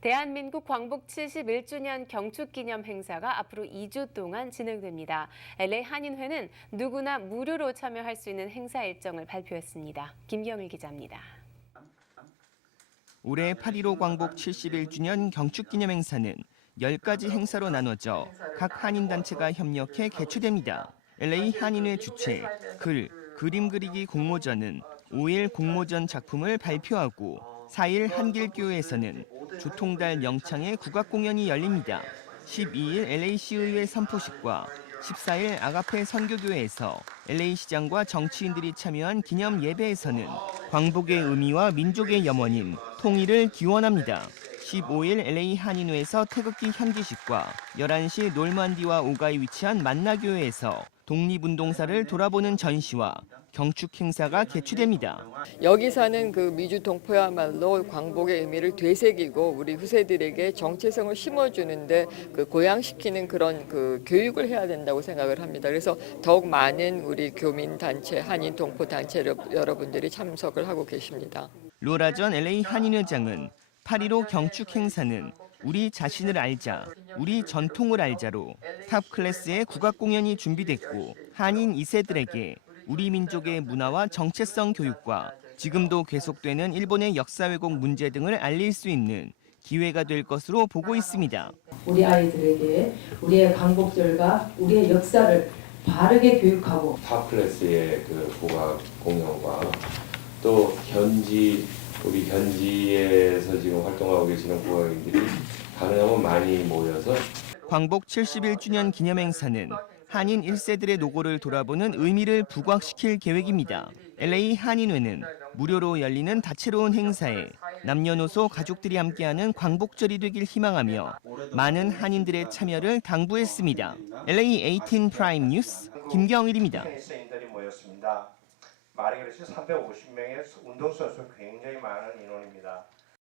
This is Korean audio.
대한민국 광복 71주년 경축 기념 행사가 앞으로 2주 동안 진행됩니다. LA 한인회는 누구나 무료로 참여할 수 있는 행사 일정을 발표했습니다. 김경일 기자입니다. 올해 8.15 광복 71주년 경축 기념 행사는 10가지 행사로 나눠져 각 한인단체가 협력해 개최됩니다. LA 한인회 주최 글, 그림 그리기 공모전은 5일 공모전 작품을 발표하고 4일 한길교회에서는 조통달 명창의 국악 공연이 열립니다. 12일 LA시의회 선포식과 14일 아가페 선교교회에서 LA시장과 정치인들이 참여한 기념 예배에서는 광복의 의미와 민족의 염원인 통일을 기원합니다. 15일 LA 한인회에서 태극기 현기식과 11시 놀만디와 오가에 위치한 만나교회에서 독립운동사를 돌아보는 전시와 경축 행사가 개최됩니다. 여기 사는 그 미주 동포야말로 광복의 의미를 되새기고 우리 후세들에게 정체성을 심어주는데 그 고양시키는 그런 그 교육을 해야 된다고 생각을 합니다. 그래서 더욱 많은 우리 교민 단체, 한인 동포 단체 여러분들이 참석을 하고 계십니다. 로라전 LA 한인회장은 8.15 경축 행사는 우리 자신을 알자, 우리 전통을 알자로 탑 클래스의 국악 공연이 준비됐고 한인 2세들에게 우리 민족의 문화와 정체성 교육과 지금도 계속되는 일본의 역사 왜곡 문제 등을 알릴 수 있는 기회가 될 것으로 보고 있습니다. 우리 아이들에게 우리의 광복절과 우리의 역사를 바르게 교육하고 탑 클래스의 그 국악 공연과 또 현지 우리 현지에서 지금 활동하고 계시는 국악인들이 가능하면 많이 모여서 광복 71주년 기념 행사는 한인 1세들의 노고를 돌아보는 의미를 부각시킬 계획입니다. LA 한인회는 무료로 열리는 다채로운 행사에 남녀노소 가족들이 함께하는 광복절이 되길 희망하며 많은 한인들의 참여를 당부했습니다. LA 18 프라임 뉴스 김경일입니다. 모였습니다. 말이 그렇지 350명의 운동선수 굉장히 많은 인원입니다.